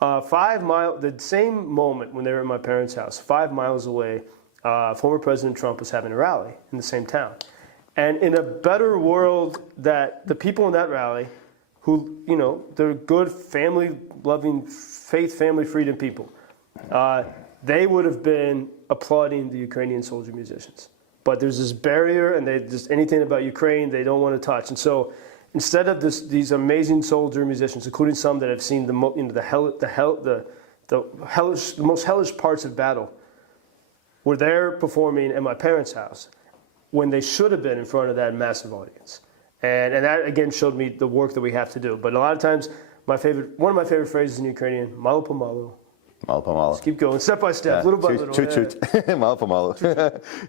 5 miles, the same moment when they were at my parents' house, 5 miles away, former President Trump was having a rally in the same town. And in a better world, that the people in that rally, who, they're good, family-loving, faith, family, freedom people, they would have been applauding the Ukrainian soldier musicians. But there's this barrier, and just anything about Ukraine they don't want to touch. And so instead of these amazing soldier musicians, including some that have seen the most hellish parts of battle, were there performing at my parents' house when they should have been in front of that massive audience. And that again showed me the work that we have to do. But a lot of times, one of my favorite phrases in Ukrainian, malo pomalo. Malo pomalo. Just keep going, step by step, little by little. Chut. Malo pomalo.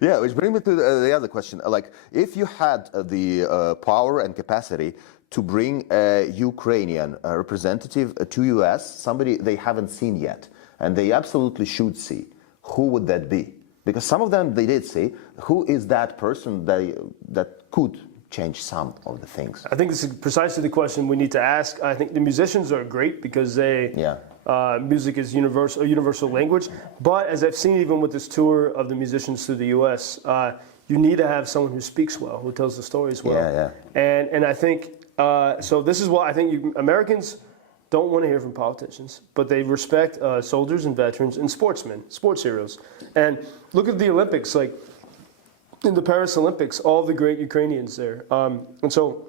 Yeah, which brings me to the other question. Like, if you had the power and capacity to bring a Ukrainian representative to US, somebody they haven't seen yet, and they absolutely should see, who would that be? Because some of them they did see. Who is that person that could change some of the things? I think this is precisely the question we need to ask. I think the musicians are great because music is a universal language. But as I've seen even with this tour of the musicians through the U.S., you need to have someone who speaks well, who tells the stories well. And I think, so this is why I think Americans don't want to hear from politicians, but they respect soldiers and veterans and sportsmen, sports heroes. And look at the Olympics, like in the Paris Olympics, all the great Ukrainians there. And so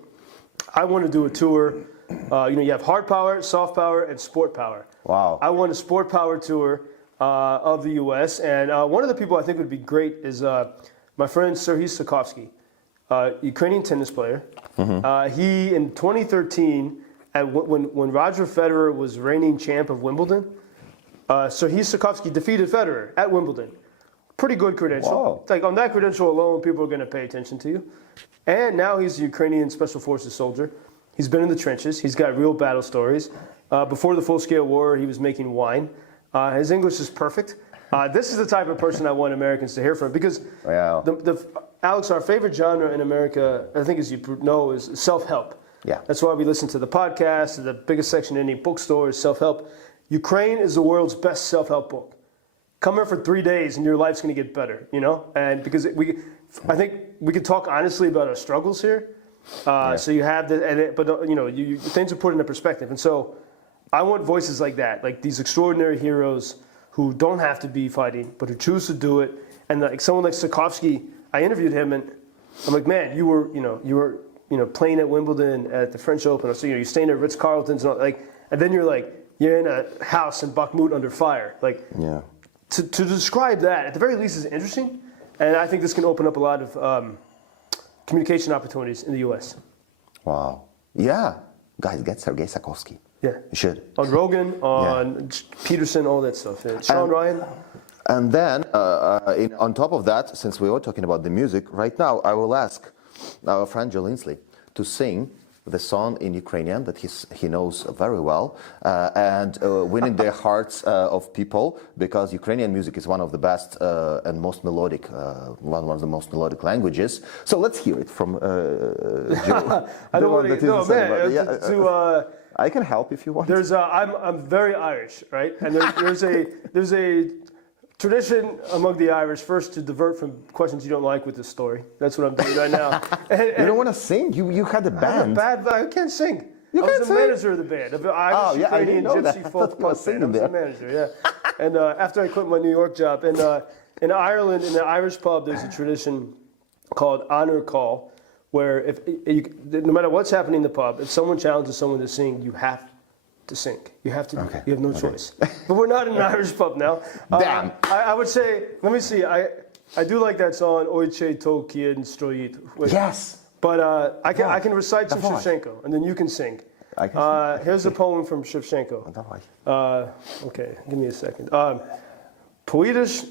I want to do a tour. You have hard power, soft power, and sport power. Wow. I want a sport power tour of the U.S. And one of the people I think would be great is my friend Serhiy Sokovsky, Ukrainian tennis player. Mm-hmm. He, in 2013, when Roger Federer was reigning champ of Wimbledon, Serhiy Sokovsky defeated Federer at Wimbledon. Pretty good credential. Wow. It's like on that credential alone, people are going to pay attention to you. And now he's a Ukrainian Special Forces soldier. He's been in the trenches. He's got real battle stories. Before the full-scale war, he was making wine. His English is perfect. This is the type of person I want Americans to hear from, because Alex, our favorite genre in America, I think as you know, is self-help. Yeah. That's why we listen to the podcast. The biggest section in any bookstore is self-help. Ukraine is the world's best self-help book. come here for 3 days and your life's going to get better, you know? And because I think we could talk honestly about our struggles here. So you have but you know, things are put into perspective. And so I want voices like that, like these extraordinary heroes who don't have to be fighting, but who choose to do it. And like someone like Sikorsky, I interviewed him and I'm like, man, you were playing at Wimbledon, at the French Open, so you're staying at Ritz-Carlton's, and then you're in a house in Bakhmut under fire. Like, to describe that, at the very least, is interesting, and I think this can open up a lot of communication opportunities in the U.S. Wow. Yeah. Guys, get Sergei Sikorsky. Yeah. You should. On Rogan, on Peterson, all that stuff. Yeah. Sean Ryan. And then, on top of that, since we were talking about the music, right now I will ask our friend Joe Lindsley to sing the song in Ukrainian that he knows very well, and winning the hearts of people, because Ukrainian music is one of the best and most melodic, one of the most melodic languages. So let's hear it from Joe. I don't want to. No, man. I can help if you want. I'm very Irish, right? And there's a tradition among the Irish, first to divert from questions you don't like with this story. That's what I'm doing right now. You don't want to sing? You had a band. I can't sing. I was the manager of the band, of the Irish Ukrainian Gypsy folk punk band. I was the manager, yeah. And after I quit my New York job, and in Ireland, in the Irish pub, there's a tradition called honor call, where no matter what's happening in the pub, if someone challenges someone to sing, you have to sing. You have to. Okay. You have no choice. But we're not in an Irish pub now. Damn. I would say. Let me see. I do like that song Ojcze to kien stroit. Yes. But I can recite some Shevchenko, and then you can sing. I can sing. Here's a poem from Shevchenko. Okay, give me a second. Poidish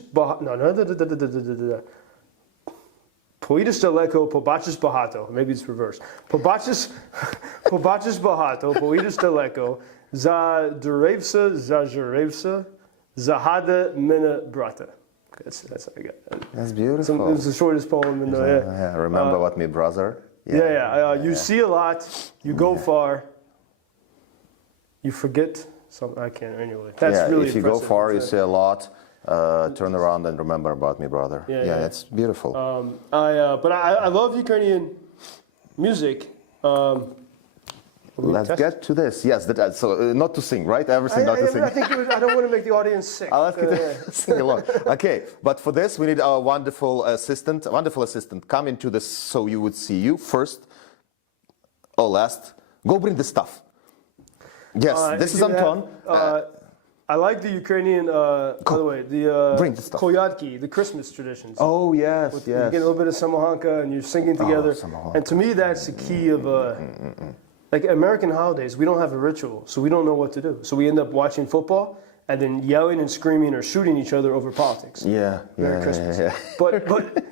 Poidish daleko, pobaczysz bahato. Maybe it's reversed. Pobaczysz bahato, poidish daleko, za żerewsa, za hada mina brata. That's how I got that. That's beautiful. It was the shortest poem in the. Yeah, remember what me brother? You see a lot, you go far, you forget something. I can't anyway. That's really if you go far, you see a lot. Turn around and remember about me, brother. Yeah, it's beautiful. But I love Ukrainian music. Let's get to this. Yes, so not to sing, right? Everything not to sing. I don't want to make the audience sick. I'll ask you to sing along. Okay, but for this we need our wonderful assistant. Come into this so you would see you first or last. Go bring the stuff. Yes, this is Anton. I like the Ukrainian, by the way, the kolyadki, the Christmas traditions. Oh, yes, You get a little bit of samohanka and you're singing together. And to me, that's the key of, like American holidays, we don't have a ritual, so we don't know what to do. So we end up watching football and then yelling and screaming or shooting each other over politics. Merry Christmas. But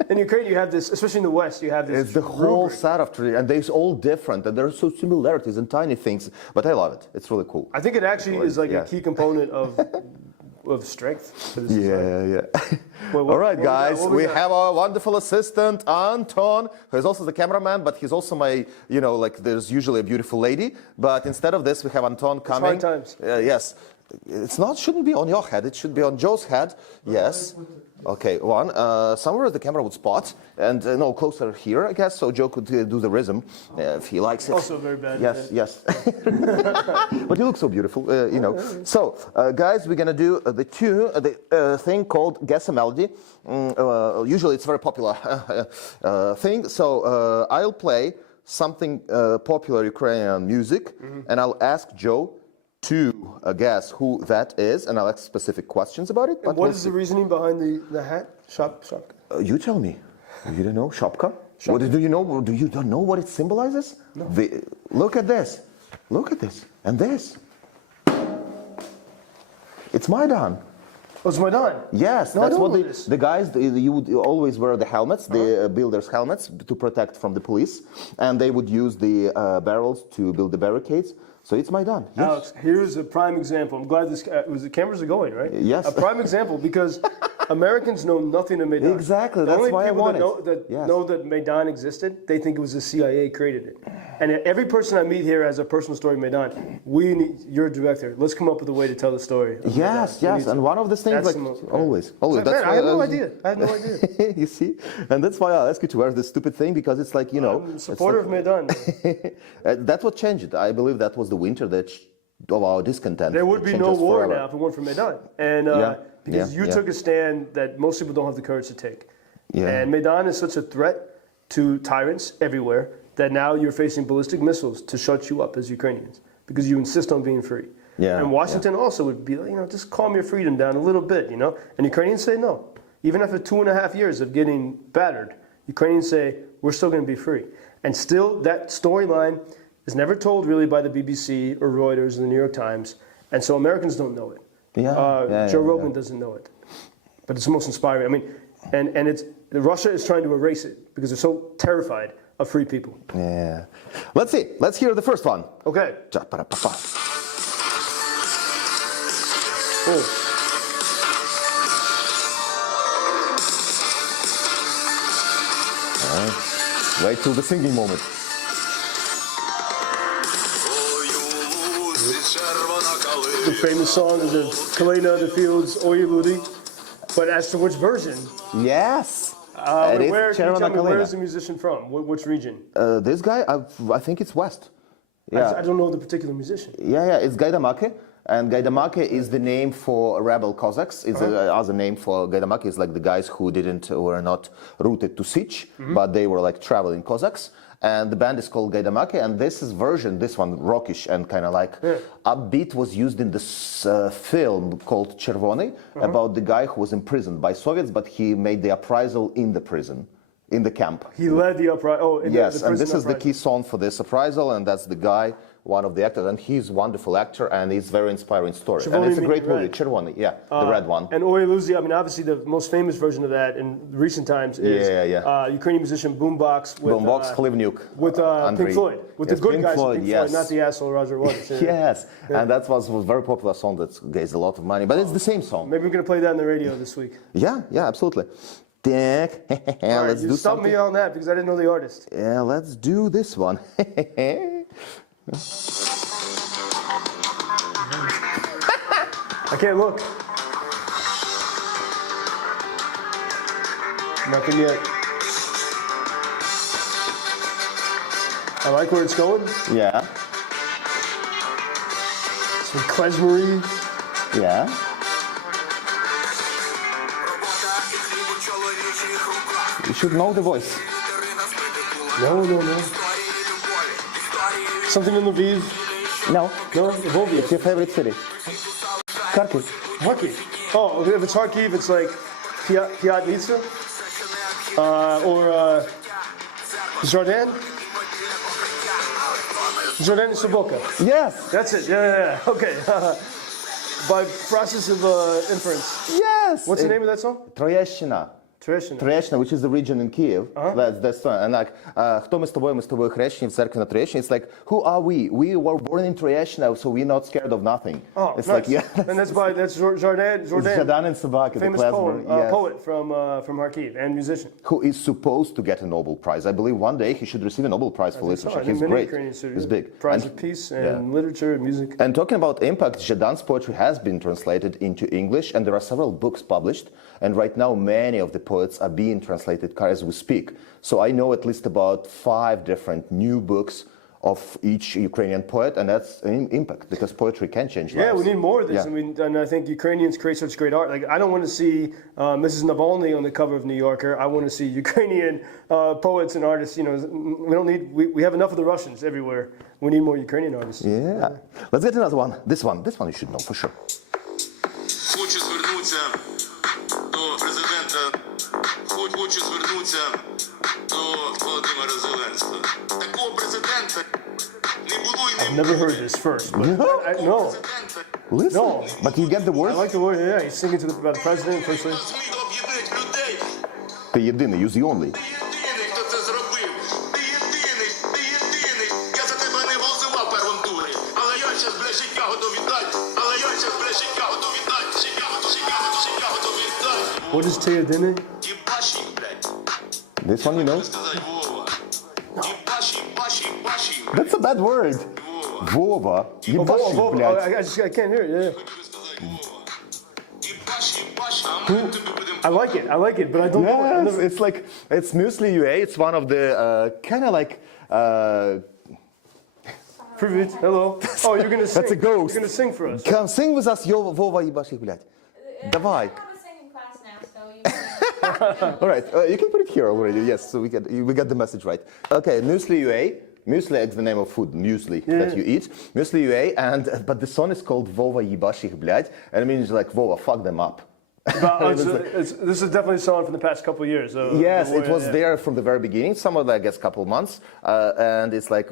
in Ukraine, you have this, especially in the West, you have this. It's the whole set of traditions, and they're all different, and there are so similarities and tiny things. But I love it. It's really cool. I think it actually is like a key component of strength for this society. All right, guys, we have our wonderful assistant, Anton, who is also the cameraman, but he's also my, there's usually a beautiful lady, but instead of this, we have Anton coming. It's hard times. Yes. Shouldn't be on your head, it should be on Joe's head. Yes. Okay, one. Somewhere the camera would spot, and no, closer here, I guess, so Joe could do the rhythm if he likes it. Also very bad. Yes. But you look so beautiful, So, guys, we're gonna do the thing called Guess a Melody. Usually it's a very popular thing, so I'll play something popular Ukrainian music, and I'll ask Joe to guess who that is, and I'll ask specific questions about it. But what is the reasoning behind the hat? Shopka? You tell me. You don't know Shopka? What do you know? Do you don't know what it symbolizes? No. Look at this. Look at this. And this. It's Maidan. Oh, it's Maidan? Yes, no, that's what the guys, you would always wear the helmets, the builders' helmets, to protect from the police. And they would use the barrels to build the barricades. So it's Maidan. Yes. Alex, here's a prime example. I'm glad the cameras are going, right? Yes. A prime example because Americans know nothing of Maidan. Exactly, The that's only why I people want that it. Yes. know that Maidan existed, they think it was the CIA created it. And every person I meet here has a personal story of Maidan. You're a director. Let's come up with a way to tell the story. Of Yes, Maidan. yes, and one of the things That's like the most- always. Man, That's I why had no idea. I had no idea. You see, and that's why I ask you to wear this stupid thing because it's like I'm a supporter of Maidan. That's what changed it. I believe that was the winter that of our discontent. There would be changed no us war forever. now if it weren't for Maidan. And because you took a stand that most people don't have the courage to take. Yeah. And Maidan is such a threat to tyrants everywhere that now you're facing ballistic missiles to shut you up as Ukrainians because you insist on being free. Yeah, And Washington also would be like, just calm your freedom down a little bit, And Ukrainians say no. Even after 2.5 years of getting battered, Ukrainians say, we're still going to be free. And still, that storyline is never told really by the BBC or Reuters or the New York Times. And so Americans don't know it. Joe Rogan doesn't know it. But it's the most inspiring. I mean, and it's Russia is trying to erase it because they're so terrified of free people. Yeah. Let's see. Let's hear the first one. Okay. Cha-pa-ra-pa-pa. Oh. All right. Wait till the singing moment. The famous song is the Kalina, the Fields, Oye Ludi. But as to which version, Yes. can It you is tell me Chervona where Kalina. is the musician from? Which region? This guy, I think it's West. I Yeah. don't know the particular musician. Yeah, it's Gaidamake. And Gaidamake is the name for rebel Cossacks. It's other name for Gaidamake is like the guys who were not rooted to Sich, but they were like traveling Cossacks. And the band is called Gaidamake, and this one, rockish and kind of like upbeat, was used in this film called Chervony about the guy who was imprisoned by Soviets, but he made the uprisal in the prison, in the camp. He led the uprising. Oh, in Yes, the and this prison is the uprising. key song for this uprisal, and that's the guy, one of the actors, and he's a wonderful actor, and it's very inspiring story. And it's a great movie, Chervony, the red one. And Oye Ludi, I mean, obviously the most famous version of that in recent times is Ukrainian musician Boombox with Boombox, Khlivnyuk, with Pink Floyd, with the good Pink guys Floyd, of Pink Floyd, not the asshole Roger Waters. Yes, and that was a very popular song that gets a lot of money, but it's the same song. Maybe we're going to play that on the radio this week. Yeah, absolutely. All right, Let's you do stumped something. me on that because I didn't know the artist. Yeah, let's do this one. I can't look. Nothing yet. I like where it's going. Yeah, Some klezmery. yeah. You should know the voice. No. Something in Lviv. No, No, Lviv. it's your favorite city. Kharkiv. Kharkiv. Oh, if it's Kharkiv, it's like Piatnitsa or Jordan. Jordan is Soboka. Yes, That's it. Yeah. Okay. By process of inference. yes. What's the name of that song? Троєщина. Tradition. Троєщина, which is the region in Kiev. That's the and like, хто ми з тобою? Ми з тобою хрещені в церкві на Троєщині. It's like, who are we? We were born in Troyeshina, so we're not scared of nothing. Oh, it's nice. like, yeah. And that's Jordan. Zhadan and Sabak, the Famous klezmer, yes, poet from Kharkiv and musician. who is supposed to get a Nobel Prize. I believe one day he should receive a Nobel Prize for literature. I think He's many great. Ukrainians do. He's big. Prize And- of Peace and literature and music. And talking about impact, Zhadan's poetry has been translated into English, and there are several books published. And right now, many of the poets are being translated as we speak. So I know at least about 5 different new books of each Ukrainian poet, and that's an impact because poetry can change lives. Yeah, we need more of this. Yeah. And I think Ukrainians create such great art. Like, I don't want to see Mrs. Navalny on the cover of New Yorker. I want to see Ukrainian poets and artists. We don't need. We have enough of the Russians everywhere. We need more Ukrainian artists. Yeah. Let's get another one. This one you should know for sure. Хочу звернутися до президента. Хочу звернутися до Володимира Зеленського. Такого президента не було і I've не never буде. heard this first. But no, Президента, Listen, No. but you get the I words? like the word. Yeah, he's singing about the president, first lady. хто зміг об'єднати людей. Ти єдиний, use the only. Ти єдиний, хто це зробив. Ти єдиний. Я за тебе не голосував первентури. Але щас, бля, життя готов віддати. Але я щас, бля, життя готов віддати. Життя готов віддати. What is Teodine? Їбаші, блядь. This one you know? Сказати Вова. Їбаші. That's a bad word. Вова. Ебаши, Oh, блядь. I can't hear it. Yeah. I like it, but I don't know it. I Yes, never- it's like, it's Muesli UA. It's one of the kind of like, Привет. Hello. Oh, you're gonna sing. That's a ghost. You're gonna sing for us. come sing with us, yo, Вова, ебаши, блядь. Давай. I have a singing class now, so you can... All right, you can put it here already. Yes, so we got the message right. Okay, Muesli UA. Muesli is the name of food, muesli that you eat. Muesli UA, but the song is called Vova Yibashich Blyad, and it means like Vova, fuck them up. This is definitely a song from the past couple of years. Yes, the it was yeah. there from the very beginning, somewhat I guess couple months, and it's like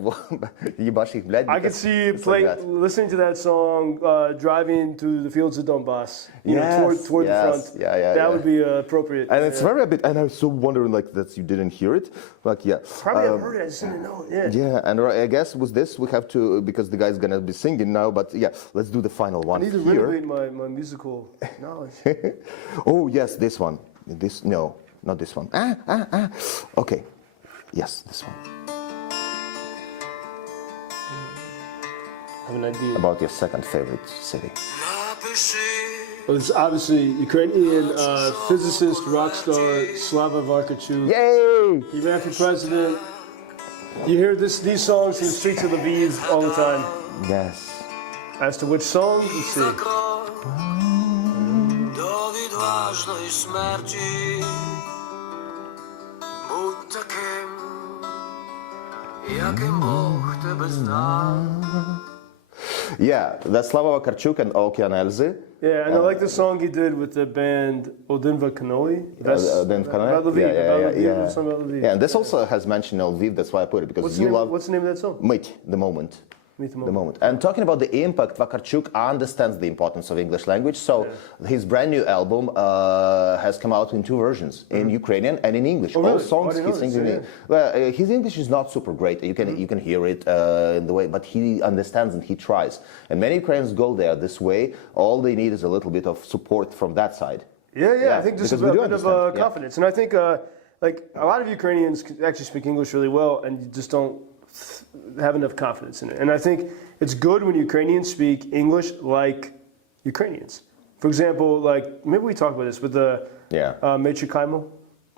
Yibashich Blyad. I can see you listening to that song, driving through the fields of Donbass. Toward the front. That would be appropriate. And it's very a bit, and I was so wondering like that you didn't hear it, like yeah. Probably I've heard it. I just didn't know it. Yeah. Yeah, and I guess with this we have to, because the guy's gonna be singing now, but yeah, let's do the final one I need to here. renovate my musical knowledge. Oh yes, this one. No, not this one. Okay, yes, this one. I have an idea. About your second favorite city. Well, it's obviously Ukrainian physicist, rock star Slava Varkachuk. Yay! He ran for president. You hear these songs in the streets of Lviv all the time. Yes. As to which song, let's see. До відважної смерті будь таким, яким Бог тебе знав. Yeah, that's Slava Vakarchuk and Okean Elzy. Yeah, and I like the song he did with the band Odinva Kanoi. That's about Lviv. Yeah. Song about Lviv. Yeah, and this also has mentioned Lviv, that's why I put it, because What's you the name, love what's the name of that song? Myt, the moment. Meet the The moment. And talking about the impact, Vakarchuk understands the importance of English language. So his brand new album has come out in two versions, in Ukrainian and in English. Oh, All really? songs I didn't he know sings this, in well, his English is not super great. You can hear it in the way, but he understands and he tries. And many Ukrainians go there this way. All they need is a little bit of support from that side. Yeah, I think just a because we do bit of understand, yeah. confidence. And I think like a lot of Ukrainians actually speak English really well, and you just don't have enough confidence in it. And I think it's good when Ukrainians speak English like Ukrainians. For example, like maybe we talked about this with the me chikaimo.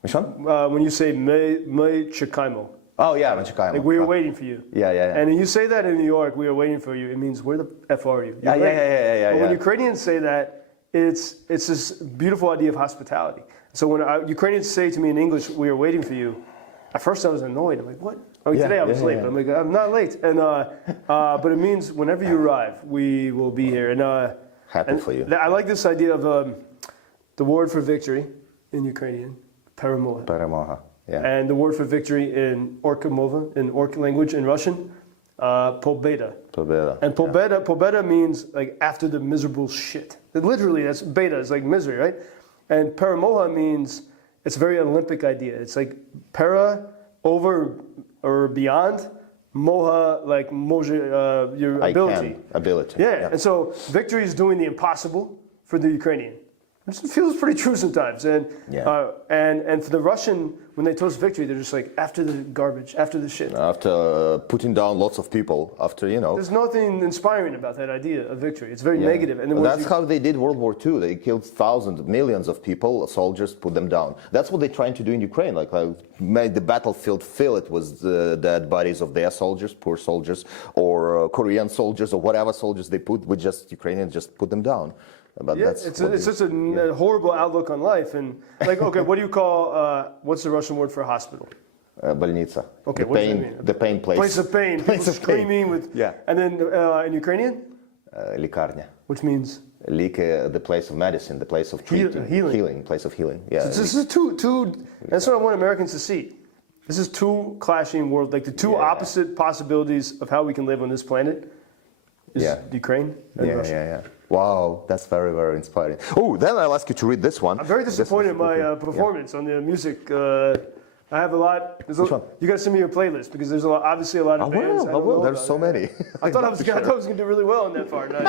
Which one? When you say me chikaimo, Oh yeah, Machikaimo. like we are waiting for you. Yeah. And when you say that in New York, we are waiting for you. It means where the f are you? You're late. Yeah. But when Ukrainians say that, it's this beautiful idea of hospitality. So when Ukrainians say to me in English, "We are waiting for you," at first I was annoyed. I'm like, "What?" I mean, today I was late, but I'm like, "I'm not late." And but it means whenever you arrive, we will be here. And Happy for you. I like this idea of the word for victory in Ukrainian, перемога. Перемога. Yeah. And the word for victory in Orkomova, in Orc language, in Russian, pobeda. Победа. And pobeda means like after the miserable shit. Literally, that's beta, it's like misery, right? And paramoha means, it's a very Olympic idea. It's like para, over or beyond, moha, like moja, your ability. Ability. Yeah, and so victory is doing the impossible for the Ukrainian. Which feels pretty true sometimes. And for the Russian, when they toast victory, they're just like, after the garbage, after the shit. After putting down lots of people, after, There's nothing inspiring about that idea of victory. It's very negative. And then that's how they did World War II. They killed thousands, millions of people, soldiers, put them down. That's what they're trying to do in Ukraine. Like made the battlefield fill it with the dead bodies of their soldiers, poor soldiers, or Korean soldiers, or whatever soldiers they put. We just, Ukrainians just put them down. But that's it's such a horrible outlook on life. And like, okay, what do you call, what's the Russian word for hospital? Больница. Okay, what does that mean? The pain place. Place of pain. Place People of pain. screaming with. Yeah. And then in Ukrainian, Лікарня. which means Ліки, the place of medicine, the place of treating. Healing. Place of healing. Yeah. this is two. That's what I want Americans to see. This is two clashing worlds, like the two opposite possibilities of how we can live on this planet. Is Ukraine and Russia. Yeah. Wow, that's very, very inspiring. Oh, then I'll ask you to read this one. I'm very disappointed in my performance on the music I have a lot. Which one? You got to send me your playlist because there's obviously a lot of bands. I I don't will. know There's about. so many. I thought I was going to do really well on that part. And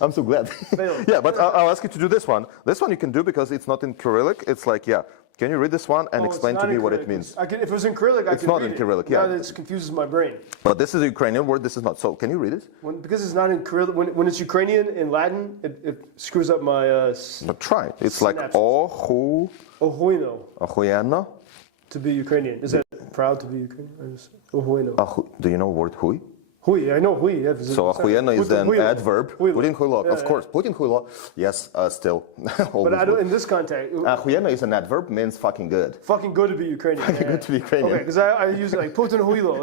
I'm so glad. Failed. Yeah, but I'll ask you to do this one. This one you can do because it's not in Cyrillic. It's like, yeah. Can you read this one and explain to me what it means? if it was in Cyrillic, I It's could not read in it. Cyrillic, yeah. Now it confuses my brain. But this is a Ukrainian word. This is not. So can you read it? Because it's not in Cyrillic, when it's Ukrainian in Latin, it screws up my But try. It's like Synapses. Ohuino, Ohuyeno. to be Ukrainian. Is that proud to be Ukrainian? Or is Ohuino? Do you know the word hui? Hui, I know hui. Yeah, So ahuyeno is an adverb. Huilo. Putin huilo, Yeah, of course. Putin huilo. Yes, still. But I don't, in this context, Ahuyeno is an adverb, means fucking good. fucking good to be Ukrainian. Fucking good to be Ukrainian. Okay, because I use it like Putin huilo.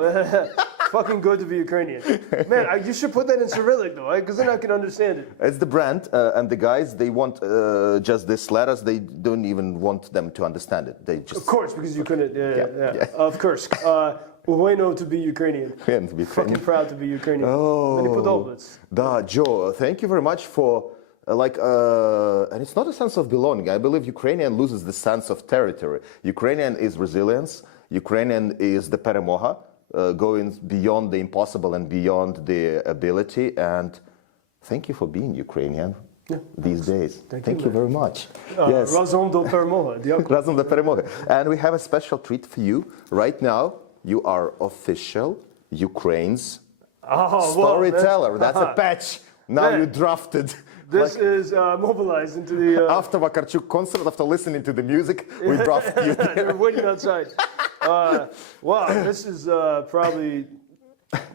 Fucking good to be Ukrainian. Man, you should put that in Cyrillic though, because then I can understand it. It's the brand, and the guys, they want just these letters. They don't even want them to understand it. They just Of course, because you couldn't. Yeah. Of course. Bueno to be Ukrainian. can't be Fucking Ukrainian. proud to be Ukrainian. Oh. Many podoblets. Da, Joe, thank you very much for and it's not a sense of belonging. I believe Ukrainian loses the sense of territory. Ukrainian is resilience. Ukrainian is the peremoha, going beyond the impossible and beyond the ability. And thank you for being Ukrainian these days. Thank you very much. Yes. Razon do permoha. Razem do перемоги. And we have a special treat for you. Right now, you are official Ukraine's storyteller. That's a patch. Now Man. you drafted. This is mobilized into the. After Vakarchuk concert, after listening to the music, we drafted you They there. were waiting outside. Wow, this is probably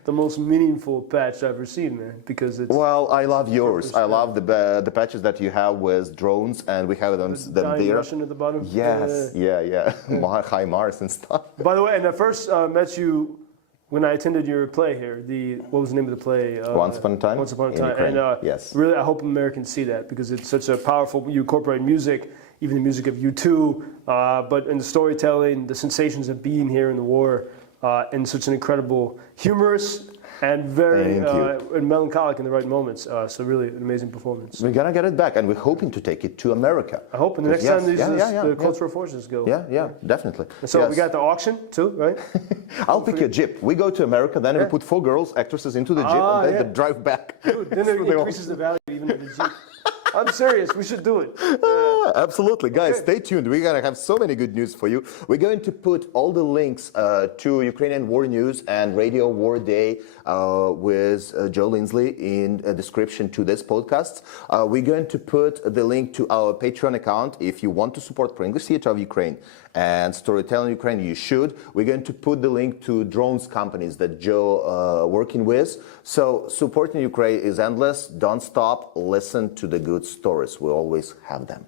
the most meaningful patch I've ever seen, man. Because it's Well, I love yours. I love the patches that you have with drones, and we have them dying there. Russian at the bottom. Yes, yeah. High Mars and stuff. By the way, and I first met you when I attended your play here. What was the name of the play? Once Upon a Time? Once Upon a in Time. Ukraine. And Yes. really, I hope Americans see that because it's such a powerful. You incorporate music, even the music of U2, but in the storytelling, the sensations of being here in the war, and such an incredible, humorous, and very Thank you. and melancholic in the right moments. So really, an amazing performance. We're gonna get it back, and we're hoping to take it to America. I hope in the next time the cultural forces go. Yeah, definitely. So Yes. we got the auction too, right? I'll pick your jeep. We go to America, then we put 4 girls, actresses, into the jeep, and then they drive back. Dude, then it increases the value even of the Jeep. I'm serious. We should do it. Absolutely. Guys, stay tuned. We're going to have so many good news for you. We're going to put all the links to Ukrainian War News and Radio War Day with Joe Lindsley in a description to this podcast. We're going to put the link to our Patreon account. If you want to support English Theater of Ukraine and Storytelling Ukraine, you should. We're going to put the link to drones companies that Joe working with. So supporting Ukraine is endless. Don't stop. Listen to the good stories. We always have them.